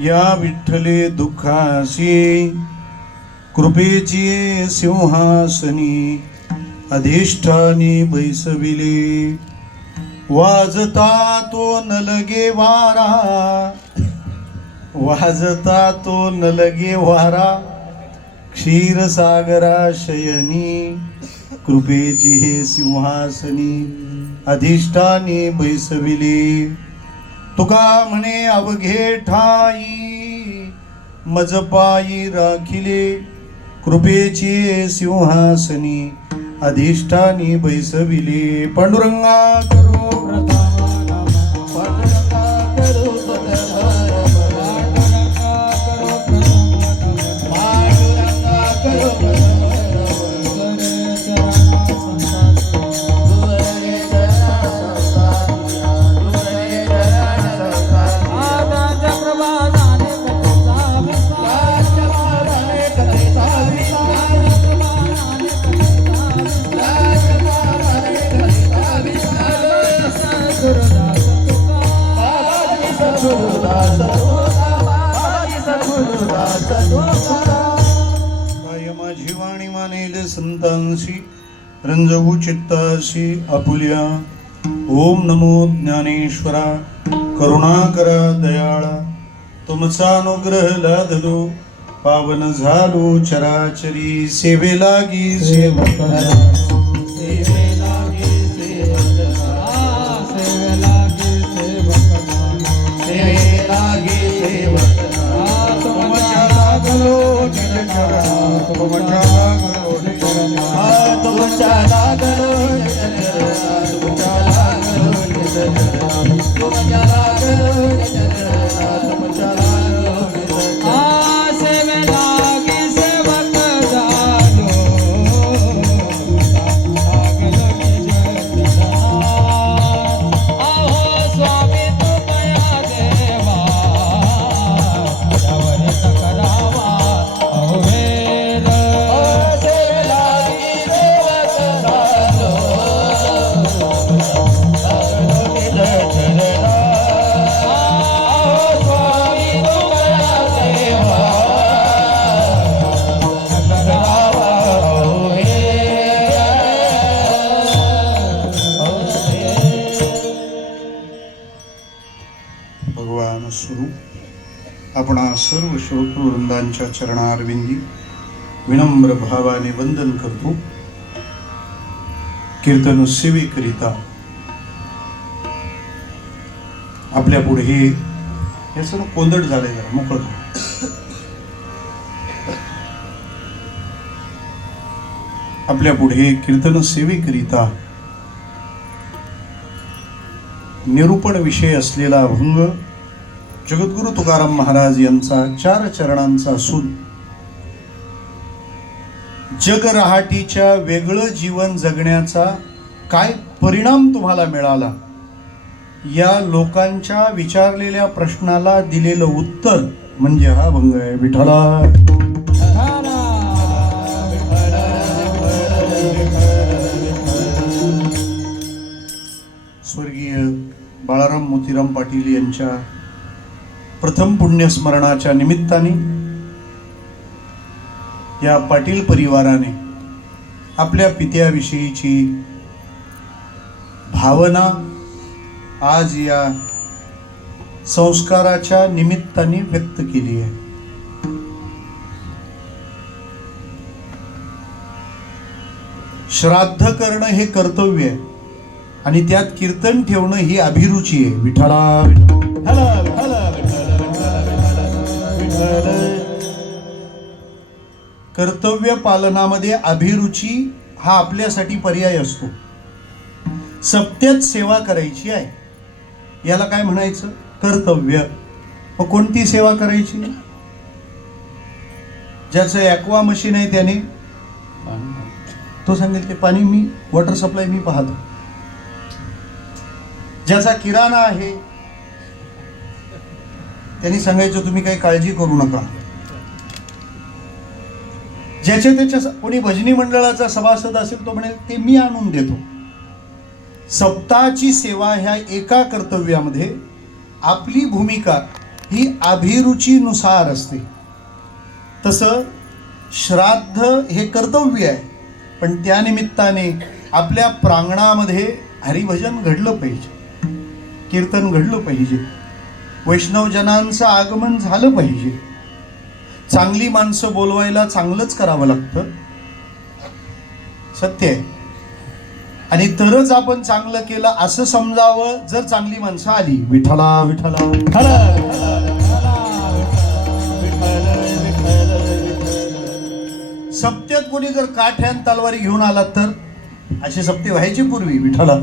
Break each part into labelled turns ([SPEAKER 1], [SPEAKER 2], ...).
[SPEAKER 1] या विठ्ठले दुःखासी कृपेची सिंहासनी अधिष्ठानी बैसविले. वाजता तो नलगे वारा वाजता तो नलगे वारा क्षीरसागरा शयनी कृपेची हे सिंहासनी अधिष्ठानी बैसविले. तुका म्हणे अवघे ठाई मजपाई राखिले कृपेची सिंहासनी अधिष्ठानी बैसविले. पांडुरंगा करो चित्ताशी आपुल्या ओम नमो ज्ञानेश्वरा। करुणाकरा दयाळा। तुमचा अनुग्रह लाधलो पावन झालो चराचरी। सेवे लागी सेवक सर्व श्रोतृवृंदांच्या चरणारविंदी विनम्र भावाने वंदन करतो. कीर्तन सेवेकरिता आपल्या पुढे हे हे सर्व कोंदट झालंय जरा मोकळ आपल्या पुढे कीर्तन सेवेकरिता निरूपण विषय असलेला अभंग जगद्गुरु तुकाराम महाराज यांचा चार चरणांचा असून जग रहाटीच्या वेगळं जीवन जगण्याचा काय परिणाम तुम्हाला मिळाला? या लोकांच्या विचारलेल्या प्रश्नाला दिलेलं उत्तर म्हणजे हा भंग आहे विठाला स्वर्गीय बाळाराम मोतीराम पाटील यांच्या प्रथम पुण्यस्मरणाच्या निमित्ताने या पाटील परिवाराने आपल्या पित्याविषयीची भावना आज या संस्काराच्या निमित्ताने व्यक्त केली आहे. श्राद्ध करणं हे कर्तव्य आहे आणि त्यात कीर्तन ठेवणं ही अभिरुची आहे. विठ्ठला कर्तव्य पालनामध्ये अभिरुची हा आपल्यासाठी पर्याय असतो. सत्यात सेवा करायची आहे. याला काय म्हणायचं? कर्तव्य. मग कोणती सेवा करायची? ज्याचं ॲक्वा मशीन आहे त्याने तो सांगेल ते पाणी मी वॉटर सप्लाय मी पाहतो. ज्याचा किराणा आहे त्यांनी सांगायचं तुम्ही काही काळजी करू नका. ज्याच्या त्याच्या कोणी भजनी मंडळाचा सभासद असेल तो म्हणेल ते मी आणून देतो. सप्ताची सेवा ह्या एका कर्तव्यामध्ये आपली भूमिका ही अभिरुचीनुसार असते. तसं श्राद्ध हे कर्तव्य आहे पण त्यानिमित्ताने आपल्या प्रांगणामध्ये हरिभजन घडलं पाहिजे कीर्तन घडलं पाहिजे. वैष्णवजनांचं आगमन झालं पाहिजे. चांगली माणसं बोलवायला चांगलंच करावं लागतं. सत्य आहे. आणि तरच आपण चांगलं केलं असं समजावं जर चांगली माणसं आली. विठ्ठला विठ्ठला सप्त्यात कोणी जर काठ्यान तलवारी घेऊन आला तर? अशी सप्ते व्हायची पूर्वी विठ्ठला.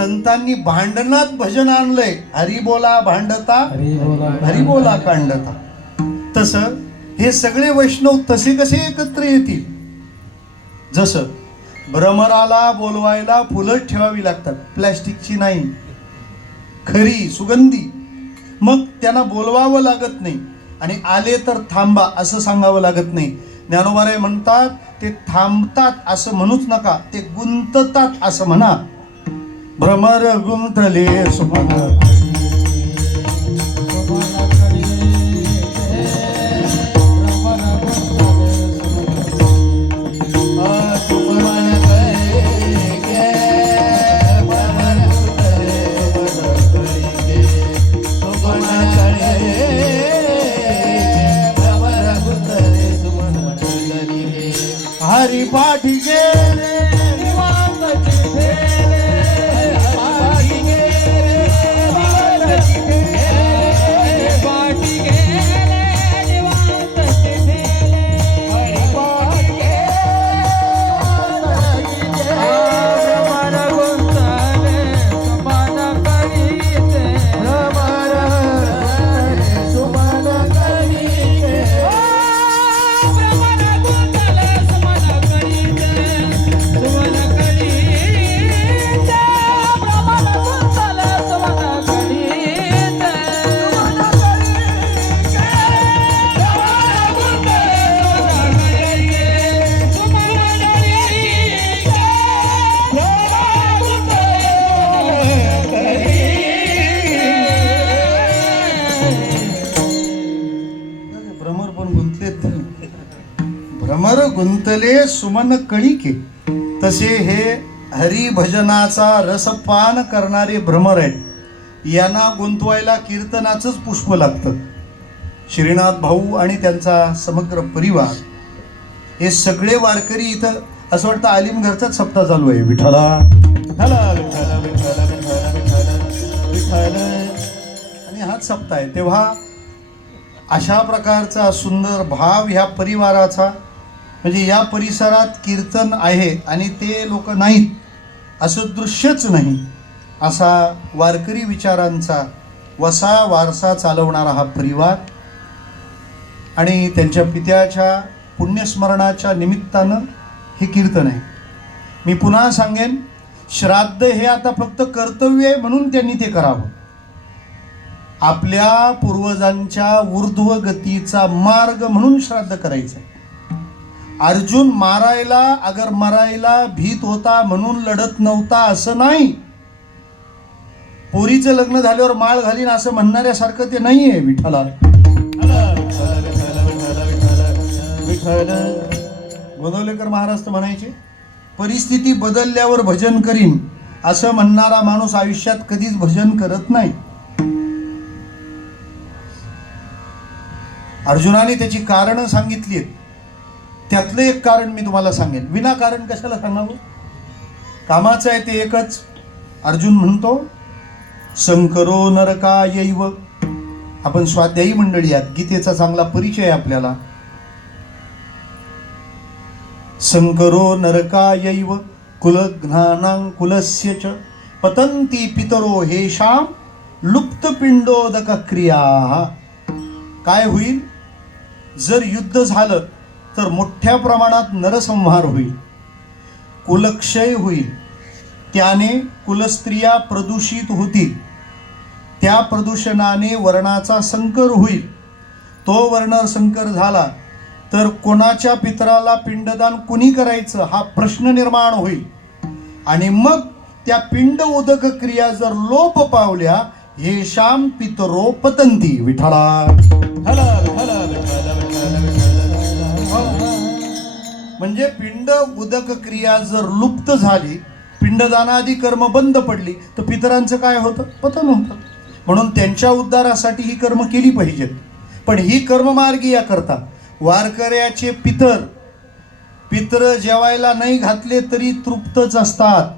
[SPEAKER 1] संतांनी भांडणात भजन आणलंय. हरी बोला भांडता. हरी बोला कांडता. तसं हे सगळे वैष्णव तसे कसे एकत्र येतील? जसं भ्रमराला बोलवायला फुलंच ठेवावी लागतात. प्लॅस्टिकची नाही. खरी सुगंधी. मग त्यांना बोलवावं लागत नाही. आणि आले तर थांबा असं सांगावं लागत नाही. ज्ञानोबाराय म्हणतात ते थांबतात असं म्हणूच नका. ते गुंततात असं म्हणा. भ्रमर गुंतले सुमन कळिके तसे हे हरिभजनाचा रसपान करणारे भ्रमर आहेत. यांना गुंतवायला कीर्तनाचंच पुष्प लागतं. श्रीनाथ भाऊ आणि त्यांचा समग्र परिवार. हे सगळे वारकरी इथं असं वाटतं आलिम घरचाच सप्ताह चालू आहे. विठाला आणि हाच सप्ताह आहे. तेव्हा अशा प्रकारचा सुंदर भाव ह्या परिवाराचा म्हणजे या परिसरात कीर्तन आहे आणि ते लोक नाहीत असं दृश्यच नाही. असा वारकरी विचारांचा वसा वारसा चालवणारा हा परिवार आणि त्यांच्या पित्याच्या पुण्यस्मरणाच्या निमित्तानं हे कीर्तन आहे. मी पुन्हा सांगेन श्राद्ध हे आता फक्त कर्तव्य आहे म्हणून त्यांनी ते करावं. आपल्या पूर्वजांच्या ऊर्ध्व गतीचा मार्ग म्हणून श्राद्ध करायचं आहे अर्जुन मारायला अगर मरायला भीत होता म्हणून लढत नव्हता असं नाही. पोरीचं लग्न झाल्यावर माळ घालीन असं म्हणणाऱ्यासारखं ते नाहीये विठ्ठला. गोंदवलेकर महाराज म्हणायचे परिस्थिती बदलल्यावर भजन करीन. असं म्हणणारा माणूस आयुष्यात कधीच भजन करत नाही. अर्जुनाने त्याची कारणं सांगितली आहेत त्यातलं एक कारण मी तुम्हाला सांगेन. विनाकारण कशाला सांगावं कामाचं आहे ते एकच. अर्जुन म्हणतो संकरो नरकायैव. आपण स्वाध्यायी मंडळी आहात. गीतेचा चांगला परिचय आहे आपल्याला. संकरो नरकायैव कुलघ्नानां कुलस्य च पतंती पितरो हेषां लुप्तपिंडोदक क्रिया काय होईल? जर युद्ध झालं तर मोठ्या प्रमाणात नरसंहार होईल. कुलक्षय होईल. त्याने कुलस्त्रिया प्रदूषित होतील. त्या प्रदूषणाने वर्णाचा संकर होईल. तो वर्ण संकर झाला तर कोणाच्या पितराला पिंडदान कुणी करायचं हा प्रश्न निर्माण होईल. आणि मग त्या पिंड उदक क्रिया जर लोप पावल्या हे श्याम पितरो पतंती विठाळा म्हणजे पिंड उदक क्रिया जर लुप्त झाली पिंडदानाआधी कर्म बंद पडली तर पितरांचं काय होतं? पतन होतं. म्हणून त्यांच्या उद्धारासाठी ही कर्म केली पाहिजेत. पण ही कर्ममार्गी या करता वारकऱ्याचे पितर पितर जेवायला नाही घातले तरी तृप्तच असतात.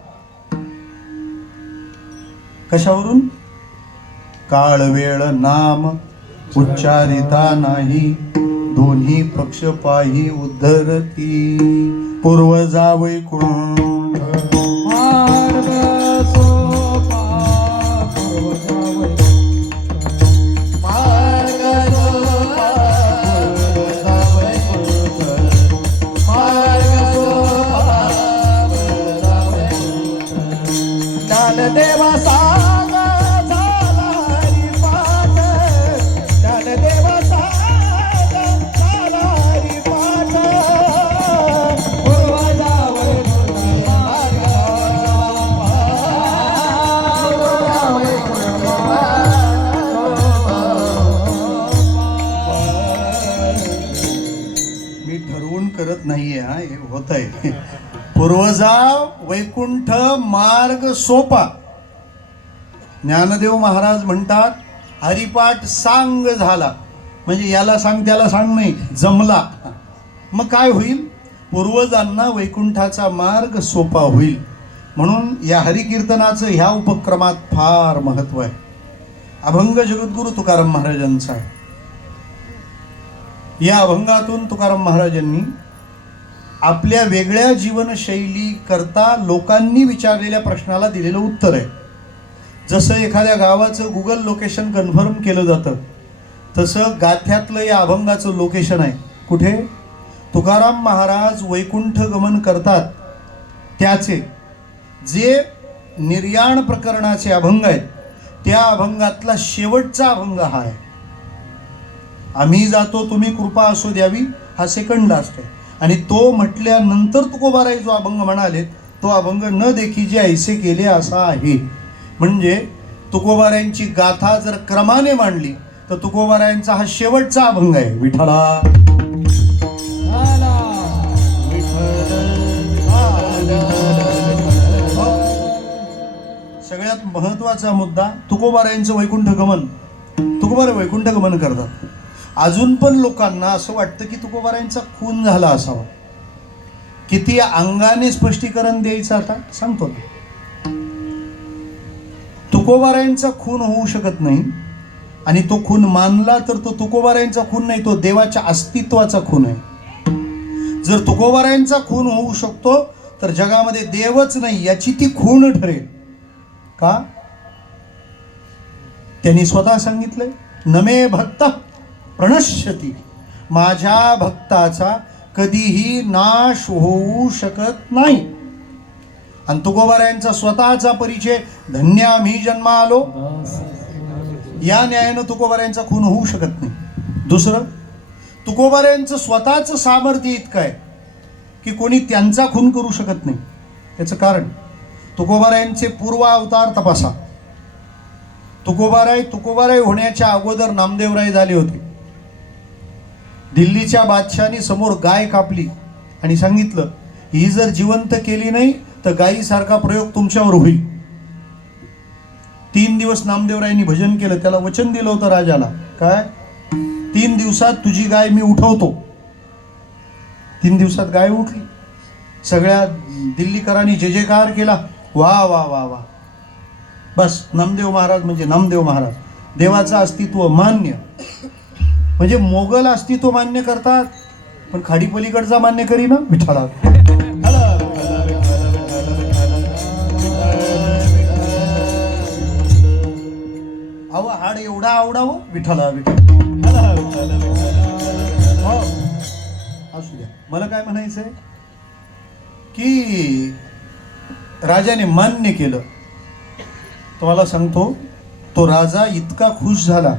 [SPEAKER 1] कशावरून? काळ वेळ नाम उच्चारिता नाही. दोन्ही पक्ष पाही उद्धरती. पूर्वजा वैकुंठ
[SPEAKER 2] ज्ञानदेव
[SPEAKER 1] महाराज म्हणतात हरिपाठ सांग झाला. म्हणजे याला सांग त्याला सांग नाही जमला. मग काय होईल? पूर्वजांना वैकुंठाचा मार्ग सोपा होईल. म्हणून या हरिकीर्तनाचं ह्या उपक्रमात फार महत्त्व आहे. अभंग जगद्गुरु तुकाराम महाराजांचा आहे. या अभंगातून तुकाराम महाराजांनी आपल्या वेगळ्या जीवनशैली करता लोकांनी विचारलेल्या प्रश्नाला दिलेलं उत्तर आहे. जसं एखाद्या गावाचं गुगल लोकेशन कन्फर्म केलं जातं तसं गाथ्यातलं या अभंगाचं लोकेशन आहे. कुठे? तुकाराम महाराज वैकुंठ गमन करतात त्याचे जे निर्याण प्रकरणाचे अभंग आहेत त्या अभंगातला शेवटचा अभंग हा आहे. आम्ही जातो तुम्ही कृपा असो द्यावी हा सेकंड लास्ट आहे. आणि तो म्हटल्यानंतर तुकोबाराई जो अभंग म्हणाले तो अभंग न देखी जे ऐसे केले असा आहे. म्हणजे तुकोबारायांची गाथा जर क्रमाने मांडली तर तुकोबारायांचा हा शेवटचा अभंग आहे. विठ्ठला. सगळ्यात महत्त्वाचा मुद्दा तुकोबारायांचं वैकुंठ गमन. तुकोबारा वैकुंठ गमन करतात. अजून पण लोकांना असं वाटतं की तुकोबारायांचा खून झाला असावा. किती अंगाने स्पष्टीकरण द्यायचं आता? सांगतो. ना. तुकोबारायांचा खून होऊ शकत नाही. आणि तो खून मानला तर तो तुकोबारायांचा खून नाही तो देवाच्या अस्तित्वाचा खून आहे. जर तुकोबारायांचा खून होऊ शकतो तर जगामध्ये देवच नाही याची ती खून ठरेल. का? त्यांनी स्वतः सांगितलंय नमे भक्त प्रणश्यती माझ्या भक्ताचा कधीही नाश होऊ शकत नाही. आणि तुकोबारायांचा स्वतःचा परिचय धन्य आम्ही जन्मा आलो या न्यायानं तुकोबारायांचा खून होऊ शकत नाही. दुसरं तुकोबारायांचं स्वतःचं सामर्थ्य इतकं आहे की कोणी त्यांचा खून करू शकत नाही. त्याचं कारण तुकोबारायांचे पूर्व अवतार तपासा. तुकोबाराय तुकोबाराय होण्याच्या अगोदर नामदेवराय झाले होते. दिल्लीच्या बादशाने समोर गाय कापली आणि सांगितलं ही जर जिवंत केली नाही तर गायीसारखा प्रयोग तुमच्यावर होईल. तीन दिवस नामदेवरायांनी भजन केलं त्याला वचन दिलं होतं राजाला. काय? तीन दिवसात तुझी गाय मी उठवतो. तीन दिवसात गाय उठली. सगळ्या दिल्लीकरांनी जे जयकार केला. वा वा वा वा. बस नामदेव महाराज म्हणजे नामदेव महाराज. देवाचं अस्तित्व मान्य. म्हणजे मोगल अस्तित्व मान्य करतात पण खाडीपलीकडचा मान्य करीना विठ्ठला अहो हाड एवढा आवडावं हो, विठ्ठला विठ्ठल. हो. असू द्या. मला काय म्हणायचंय? की राजाने मान्य केलं. तुम्हाला सांगतो तो राजा इतका खुश झाला.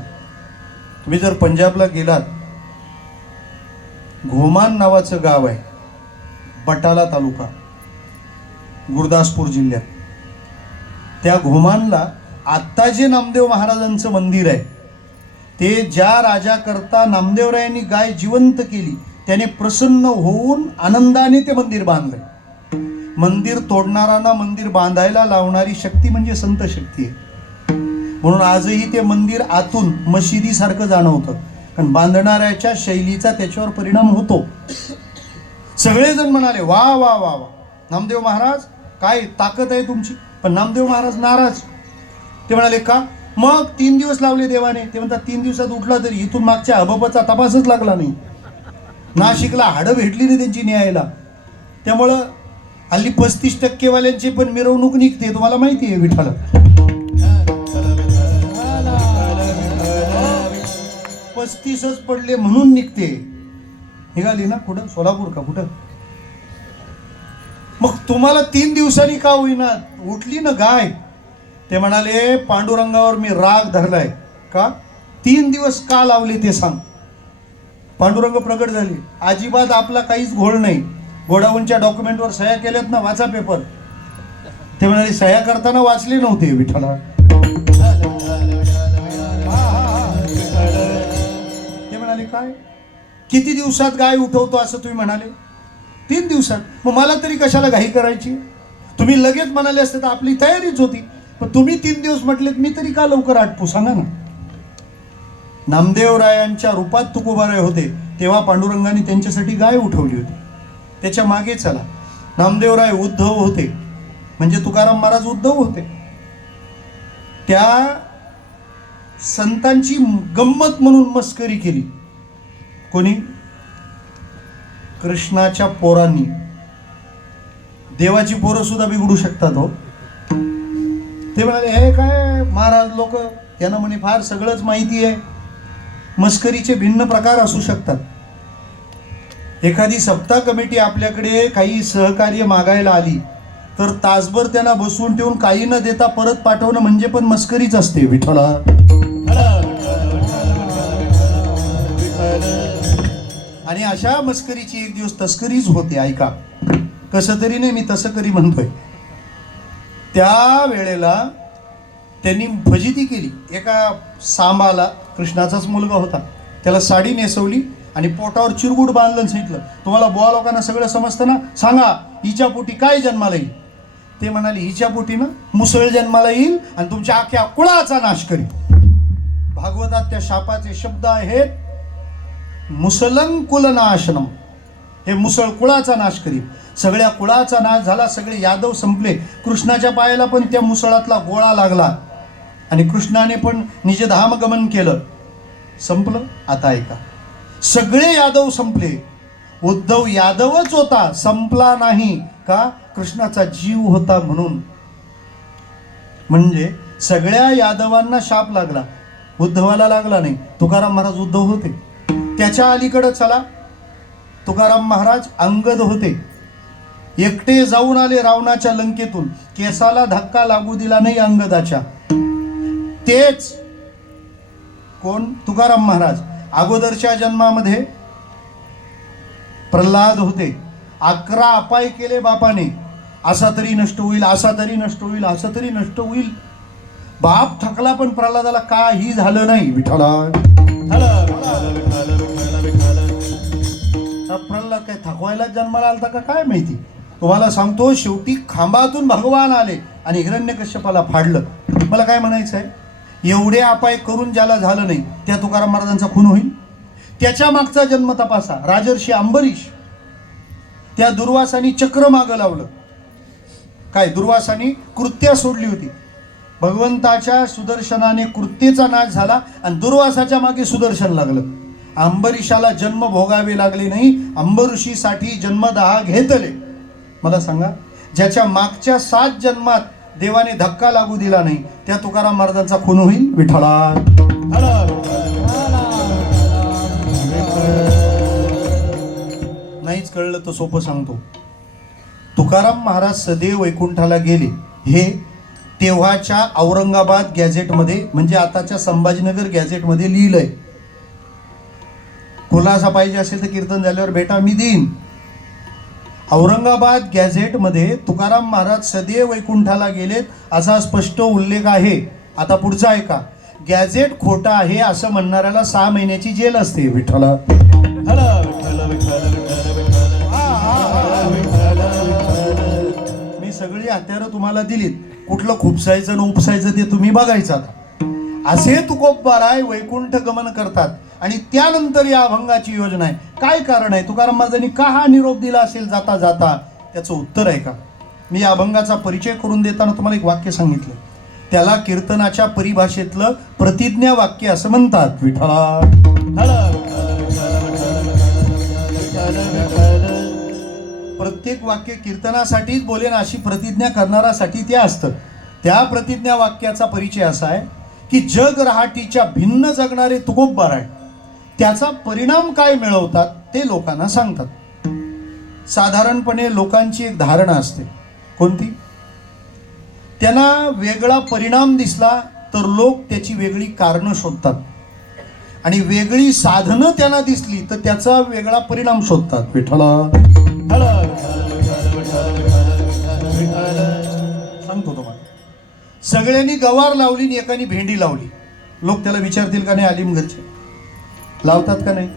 [SPEAKER 1] तुम्ही जर पंजाबला गेलात घोमान नावाचं गाव आहे बटाला तालुका गुरदासपूर जिल्ह्यात. त्या घोमानला आत्ता जे नामदेव महाराजांचं मंदिर आहे ते ज्या राजाकरता नामदेवरायांनी गाय जिवंत केली त्याने प्रसन्न होऊन आनंदाने ते मंदिर बांधलं. मंदिर तोडणाऱ्यांना मंदिर बांधायला लावणारी शक्ती म्हणजे संत शक्ती आहे. म्हणून आजही ते मंदिर आतून मशिदीसारखं जाणवतं. कारण बांधणाऱ्याच्या शैलीचा त्याच्यावर परिणाम होतो. सगळेजण म्हणाले वा वा वा वा. नामदेव महाराज काय ताकद आहे तुमची? पण नामदेव महाराज नाराज. ते म्हणाले का? मग तीन दिवस लावले देवाने. ते म्हणतात तीन दिवसात उठला तरी इथून मागच्या अबाबाचा तपासच लागला नाही. नाशिकला हाडं भेटली नाही त्यांची न्यायला. त्यामुळं हल्ली पस्तीस टक्केवाल्यांची पण मिरवणूक निघते तुम्हाला माहिती आहे विठाला पस्तीसच पडले म्हणून निघते. निघाली ना कुठं? सोलापूर का कुठं? मग तुम्हाला तीन दिवसांनी का होईना? उठली ना गाय. ते म्हणाले पांडुरंगावर मी राग धरलाय. का? तीन दिवस का लावले ते सांग. पांडुरंग प्रकट झाली. अजिबात आपला काहीच घोळ नाही. गोडाऊनच्या डॉक्युमेंटवर सह्या केल्यात ना वाचा पेपर. ते म्हणाले सह्या करताना वाचले नव्हते विठ्ठला. ते म्हणाले काय? किती दिवसात गाय उठवतो असं तुम्ही म्हणाले? तीन दिवसात. मग मला तरी कशाला घाई करायची? तुम्ही लगेच म्हणाले असते तर आपली तयारीच होती. पण तुम्ही तीन दिवस म्हटलेत मी तरी का लवकर आटपू? सांगा ना. नामदेवरायांच्या रूपात तुकोबाराय होते तेव्हा पांडुरंगाने त्यांच्यासाठी गाय उठवली होती. त्याच्यामागे चला. नामदेवराय उद्धव होते. म्हणजे तुकाराम महाराज उद्धव होते. त्या संतांची गंमत म्हणून मस्करी केली. कोणी? कृष्णाच्या पोरांनी. देवाची पोरं सुद्धा बिघडू शकतात हो. ते म्हणाले हे काय महाराज लोक? यांना म्हणे फार सगळंच माहिती आहे. मस्करीचे भिन्न प्रकार असू शकतात. एखादी सप्ताह कमिटी आपल्याकडे काही सहकार्य मागायला आली तर तासभर त्यांना बसवून ठेवून काही न देता परत पाठवणं म्हणजे पण मस्करीच असते. विठ्ठला आणि अशा मस्करीची एक दिवस तस्करीच होते ऐका. कसं तरी नाही मी तसं करी म्हणतोय. त्या वेळेला त्यांनी फजिती केली. एका सांबाला कृष्णाचाच मुलगा होता. त्याला साडी नेसवली आणि पोटावर चिरगुड बांधलं सांगितलं तुम्हाला बुवा लोकांना सगळं समजतं ना? सांगा हिच्या पोटी काय जन्माला येईल? ते म्हणाले हिच्या पोटी ना मुसळ जन्माला येईल आणि तुमच्या अख्ख्या कुळाचा नाश करील भागवतात त्या शापाचे शब्द आहेत मुसलंकुलनाशनम. हे मुसळ कुळाचा नाश करी. सगळ्या कुळाचा नाश झाला सगळे यादव संपले. कृष्णाच्या पायाला पण त्या मुसळातला गोळा लागला. आणि कृष्णाने पण निज धामगमन केलं. संपलं? आता ऐका. सगळे यादव संपले. उद्धव यादवच होता संपला नाही. का? कृष्णाचा जीव होता म्हणून. म्हणजे सगळ्या यादवांना शाप लागला. उद्धवाला लागला नाही. तुकाराम महाराज उद्धव होते. त्याच्या अलीकडं चला. तुकाराम महाराज अंगद होते. एकटे जाऊन आले रावणाच्या लंकेतून. केसाला धक्का लागू दिला नाही अंगदाच्या. तेच कोण? तुकाराम महाराज. अगोदरच्या जन्मामध्ये प्रल्हाद होते. अकरा अपाय केले बापाने. असा तरी नष्ट होईल असा तरी नष्ट होईल असं तरी नष्ट होईल. बाप थकला पण प्रल्हादाला काही झालं नाही. विठ्ठला प्रल्हाद काय थकवायला जन्माला आलता का काय माहिती? तुम्हाला सांगतो शेवटी खांबातून भगवान आले आणि हिरण्यकश्यपाला फाडलं. मला काय म्हणायचं आहे एवढे अपाय करून ज्याला झालं नाही त्या तुकाराम महाराजांचा खून होईल? त्याच्या मागचा जन्म तपासा. राजर्षी अंबरीश त्या दुर्वासानी चक्र मागं लावलं. काय दुर्वासानी कृत्या सोडली होती? भगवंताच्या सुदर्शनाने कृत्येचा नाश झाला आणि दुर्वासाच्या मागे सुदर्शन लागलं. अंबरीशाला जन्म भोगावे लागले नाही अंबऋषीसाठी जन्म दहा घेतले. मला सांगा ज्याच्या मागच्या सात जन्मात देवाने धक्का लागू दिला नाही त्या तुकाराम महाराजांचा खून होईल? विठळा नाहीच कळलं तर सोपं सांगतो. तुकाराम महाराज सदैव वैकुंठाला गेले. हे तेव्हाच्या औरंगाबाद गॅझेटमध्ये म्हणजे आताच्या संभाजीनगर गॅझेटमध्ये लिहिलंय. खुलासा पाहिजे असेल तर कीर्तन झाल्यावर भेटा मी देईन. औरंगाबाद गॅझेटमध्ये तुकाराम महाराज सदैव वैकुंठाला गेलेत असा स्पष्ट उल्लेख आहे. आता पुढचा आहे का गॅझेट खोटा आहे असं म्हणणाऱ्याला सहा महिन्याची जेल असते. विठ्ठला. मी सगळी हत्यारं तुम्हाला दिलीत. कुठलं खुपसायचं आणि उपसायचं ते तुम्ही बघायचं असे तुकोबाराय वैकुंठ गमन करतात. आणि त्यानंतर या अभंगाची योजना आहे. काय कारण आहे? तुकाराम महाराजांनी का हा निरोप दिला असेल जाता जाता? त्याचं उत्तर आहे का? मी या अभंगाचा परिचय करून देताना तुम्हाला एक वाक्य सांगितलं. त्याला कीर्तनाच्या परिभाषेतलं प्रतिज्ञा वाक्य असं म्हणतात. विठळा प्रत्येक वाक्य कीर्तनासाठीच बोलेन अशी प्रतिज्ञा करणारासाठी ते असतं. त्या प्रतिज्ञा वाक्याचा परिचय असा आहे की जग रहाटीच्या भिन्न जगणारे तुकोबबार आहे त्याचा परिणाम काय मिळवतात ते लोकांना सांगतात. साधारणपणे लोकांची एक धारणा असते. कोणती? त्यांना वेगळा परिणाम दिसला तर लोक त्याची वेगळी कारणं शोधतात. आणि वेगळी साधनं त्यांना दिसली तर त्याचा वेगळा परिणाम शोधतात. विठ्ठला. सांगतो तुम्हाला. सगळ्यांनी गवार लावली आणि एकाने भेंडी लावली. लोक त्याला विचारतील का नाही आलिम घरचे? लावतात का नाही?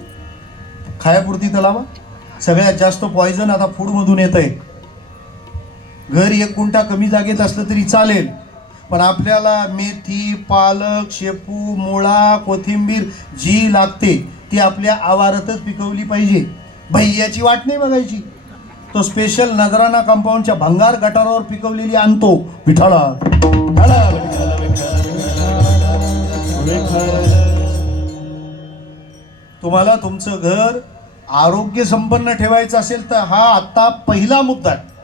[SPEAKER 1] खायापुरती तर लावा. सगळ्यात जास्त पॉयझन आता फूडमधून येत आहे घर एक कुंटा कमी जागेत असलं तरी चालेल. पण आपल्याला मेथी पालक शेपू मुळा कोथिंबीर जी लागते ती आपल्या आवारातच पिकवली पाहिजे. भैयाची वाट नाही बघायची. तो स्पेशल नगराना कंपाऊंडच्या भंगार गटारावर पिकवलेली आणतो. विठाळा तुम्हाला तुमचं घर आरोग्य संपन्न ठेवायचं असेल तर हा आत्ता पहिला मुद्दा आहे.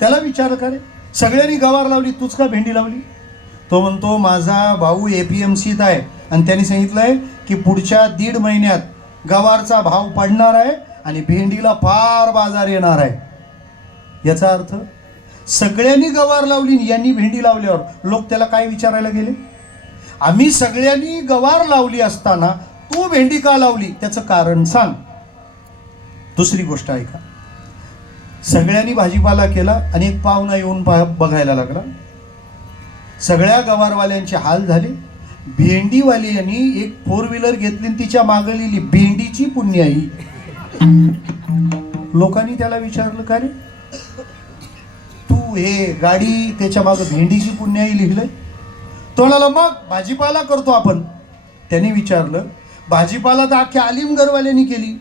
[SPEAKER 1] त्याला विचार करे. सगळ्यांनी गवार लावली तूच का भेंडी लावली? तो म्हणतो माझा भाऊ ए पी एम सीत आहे. आणि त्यांनी सांगितलंय की पुढच्या दीड महिन्यात गवारचा भाव पडणार आहे आणि भेंडीला फार बाजार येणार आहे. याचा अर्थ सगळ्यांनी गवार लावली यांनी भेंडी लावल्यावर लोक त्याला काय विचारायला गेले? आम्ही सगळ्यांनी गवार लावली असताना तू भेंडी का लावली? त्याचं कारण सांग. दुसरी गोष्ट ऐका. सगळ्यांनी भाजीपाला केला आणि एक पाहुणा येऊन बघायला लागला. सगळ्या गवारवाल्यांचे हाल झाले. भेंडीवाली यांनी एक फोर व्हीलर घेतली आणि तिच्या मागं लिहिली भेंडीची पुण्याई. लोकांनी त्याला विचारलं का रे? तू हे गाडी त्याच्या मागं भेंडीची पुण्याई लिहिलंय? तो म्हणाला मग भाजीपाला करतो आपण. त्याने विचारलं भाजीपाला तर अख्ख्या अलिमगरवाल्यांनी केली.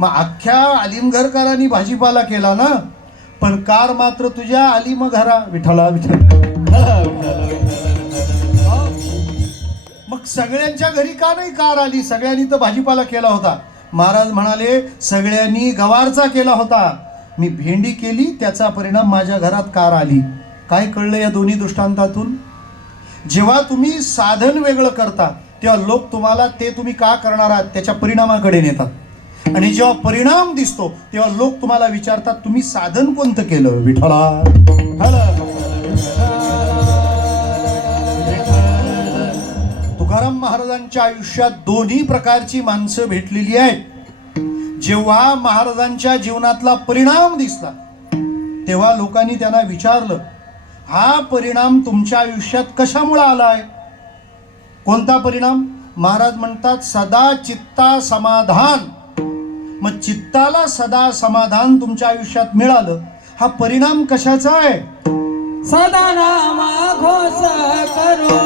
[SPEAKER 1] मग अख्ख्या अलिमघरकरांनी भाजीपाला केला ना? पण कार मात्र तुझ्या अलिम घरा. विठाला विठ्ठल. मग सगळ्यांच्या घरी का नाही कार आली? सगळ्यांनी तर भाजीपाला केला होता. महाराज म्हणाले सगळ्यांनी गवारचा केला होता. मी भेंडी केली त्याचा परिणाम माझ्या घरात कार आली. काय कळलं या दोन्ही दृष्टांतातून? जेव्हा तुम्ही साधन वेगळं करता तेव्हा लोक तुम्हाला ते तुम्ही का करणार आहात? त्याच्या परिणामाकडे नेतात. आणि जेव्हा परिणाम दिसतो तेव्हा लोक तुम्हाला विचारतात तुम्ही साधन कोणतं केलं? विठ्ठला. तुकाराम महाराजांच्या आयुष्यात दोन्ही प्रकारची माणसं भेटलेली आहेत. जेव्हा महाराजांच्या जीवनातला परिणाम दिसला तेव्हा लोकांनी त्यांना विचारलं हा परिणाम तुमच्या आयुष्यात कशामुळे आहे कोणता परिणाम? महाराज म्हणतात सदा चित्ता समाधान. मग चित्ताला सदा समाधान तुमच्या आयुष्यात मिळालं हा परिणाम कशाचा आहे?
[SPEAKER 3] सदा नामा घोष करो